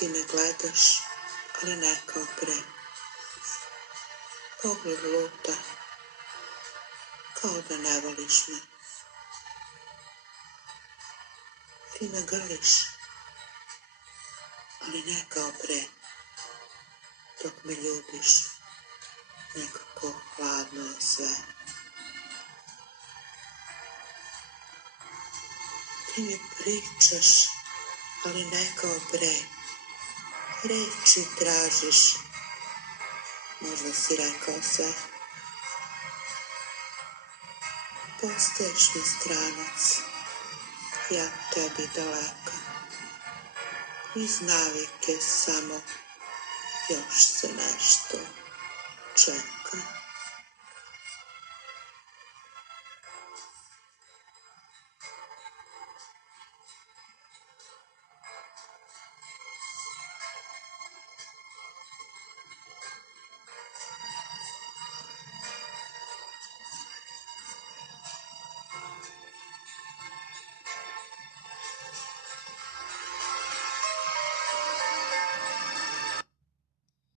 Ti me gledaš, ali ne kao pre. Pogled luta, kao da ne voliš me. Ti me grliš, ali ne kao pre. Dok me ljubiš, nekako hladno je sve. Ti mi pričaš, ali ne kao pre. Reči tražiš, možda si rekao sve. Postaješ mi stranac, ja tebi daleka. Iz navike samo još se nešto čeka.